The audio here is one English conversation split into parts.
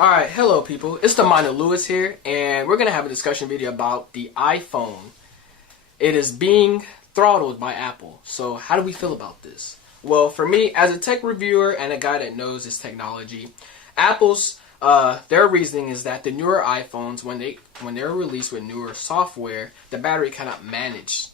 Alright, hello people, it's the Minor Lewis here, and we're going to have a discussion video about the iPhone. It is being throttled by Apple. So how do we feel about this? Well, for me, as a tech reviewer and a guy that knows this technology, Apple's their reasoning is that the newer iPhones, when they're released with newer software, the battery cannot manage.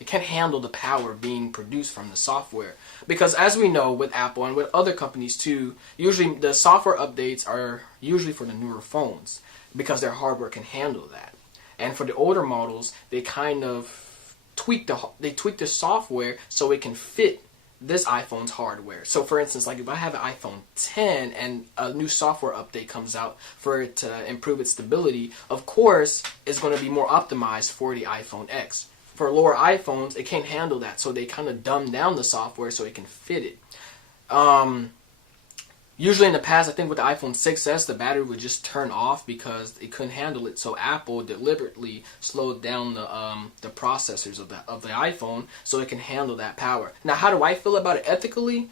It can't handle the power being produced from the software. Because as we know with Apple and with other companies too, usually the software updates are usually for the newer phones because their hardware can handle that. And for the older models, they kind of tweak the software so it can fit this iPhone's hardware. So for instance, like if I have an iPhone 10 and a new software update comes out for it to improve its stability, of course it's going to be more optimized for the iPhone X. For lower iPhones, it can't handle that, so they kind of dumb down the software so it can fit it. Usually in the past, I think with the iPhone 6s, the battery would just turn off because it couldn't handle it. So Apple deliberately slowed down the processors of the iPhone so it can handle that power. Now, how do I feel about it ethically?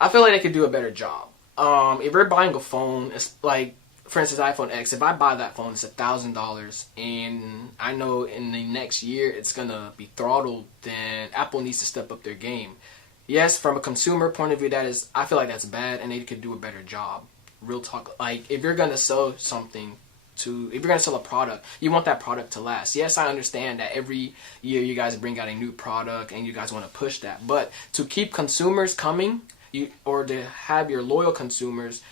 I feel like they could do a better job. If you're buying a phone, it's like, for instance, iPhone X, if I buy that phone, it's $1,000, and I know in the next year it's gonna be throttled, then Apple needs to step up their game. Yes, from a consumer point of view, I feel like that's bad, and they could do a better job. Real talk. Like, if you're gonna sell if you're gonna sell a product, you want that product to last. Yes, I understand that every year you guys bring out a new product and you guys want to push that, but to keep consumers coming, or to have your loyal consumers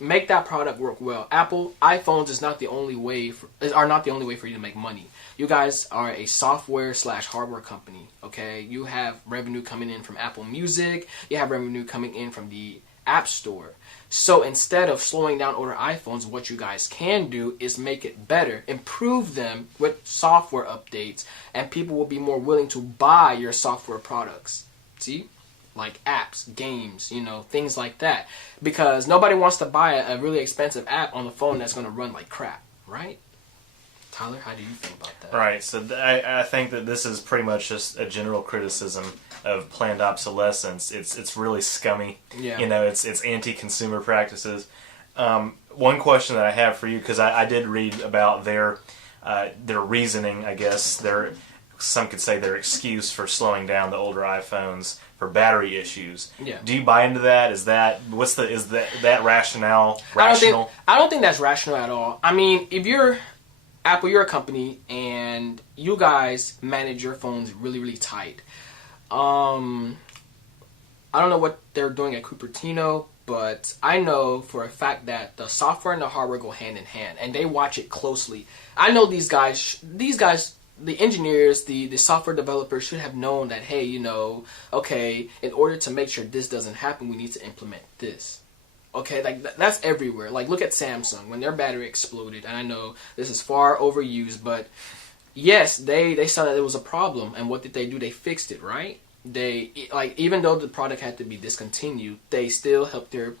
make that product work well. Apple iPhones is not the only way are not the only way for you to make money. You guys are a software/hardware company, okay? You have revenue coming in from Apple Music, you have revenue coming in from the App Store. So instead of slowing down older iPhones, what you guys can do is make it better, improve them with software updates, and people will be more willing to buy your software products. See? Like apps, games, things like that. Because nobody wants to buy a really expensive app on the phone that's going to run like crap, right? Tyler, how do you think about that? Right, so I think that this is pretty much just a general criticism of planned obsolescence. It's really scummy. Yeah. It's anti-consumer practices. One question that I have for you, because I did read about their reasoning, I guess, some could say their excuse for slowing down the older iPhones for battery issues. Yeah. Do you buy into that? Is that rationale rational? I don't think that's rational at all. I mean, if you're Apple, you're a company and you guys manage your phones really, really tight. I don't know what they're doing at Cupertino, but I know for a fact that the software and the hardware go hand in hand, and they watch it closely. I know these guys, the engineers, the software developers should have known that, hey, okay, in order to make sure this doesn't happen, we need to implement this. Okay, like that's everywhere. Like, look at Samsung when their battery exploded, and I know this is far overused, but yes, they saw that it was a problem, and what did they do? They fixed it, right? Even though the product had to be discontinued, they still helped their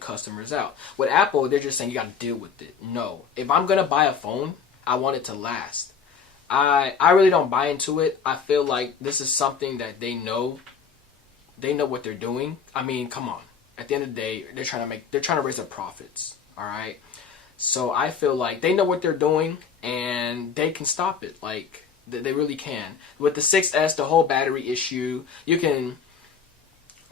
customers out. With Apple, they're just saying you got to deal with it. No, if I'm gonna buy a phone, I want it to last. I really don't buy into it. I feel like this is something that they know what they're doing. I mean, come on. At the end of the day, they're trying to raise their profits. All right. So I feel like they know what they're doing and they can stop it. Like, they really can. With the 6S, the whole battery issue,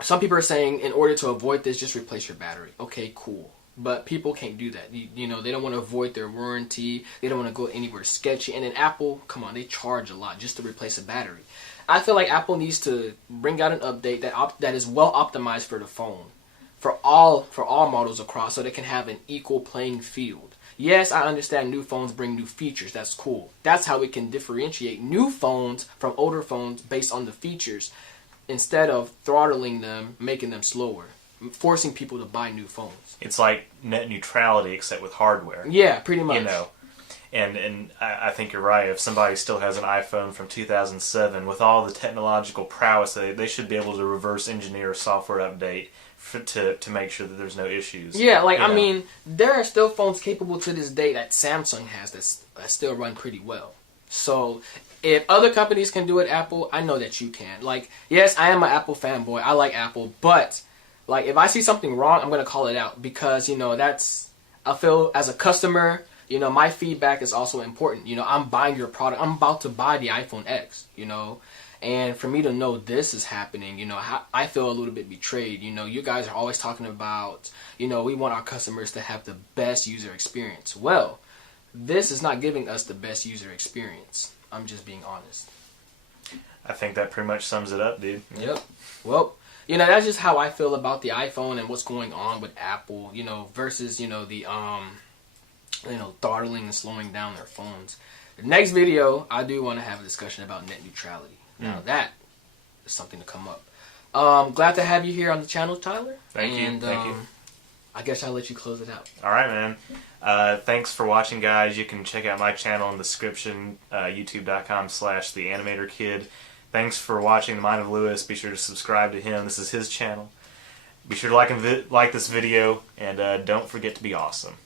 some people are saying in order to avoid this, just replace your battery. Okay, cool. But people can't do that. They don't want to avoid their warranty. They don't want to go anywhere sketchy. And then Apple, come on, they charge a lot just to replace a battery. I feel like Apple needs to bring out an update that is well optimized for the phone, for all models across, so they can have an equal playing field. Yes, I understand new phones bring new features. That's cool. That's how we can differentiate new phones from older phones based on the features, instead of throttling them, making them slower, forcing people to buy new phones. It's like net neutrality except with hardware. Yeah, pretty much. And I think you're right. If somebody still has an iPhone from 2007 with all the technological prowess, they should be able to reverse engineer a software update to make sure that there's no issues. Yeah, I mean, there are still phones capable to this day that Samsung has that still run pretty well. So if other companies can do it, Apple, I know that you can. Like, yes, I am an Apple fanboy. I like Apple, but like if I see something wrong, I'm gonna call it out because that's I feel as a customer, you know, my feedback is also important. You know, I'm buying your product. I'm about to buy the iPhone X, you know. And for me to know this is happening, you know, I feel a little bit betrayed. You know, you guys are always talking about, you know, we want our customers to have the best user experience. Well, this is not giving us the best user experience. I'm just being honest. I think that pretty much sums it up, dude. Yep. Well, you know, that's just how I feel about the iPhone and what's going on with Apple, you know, versus, you know, the, you know, throttling and slowing down their phones. The next video, I do want to have a discussion about net neutrality. Now that is something to come up. Glad to have you here on the channel, Tyler. Thank you. Thank you. I guess I'll let you close it out. All right, man. Thanks for watching, guys. You can check out my channel in the description, youtube.com/theanimatorkid. Thanks for watching The Mind of Lewis. Be sure to subscribe to him. This is his channel. Be sure to like this video, and don't forget to be awesome.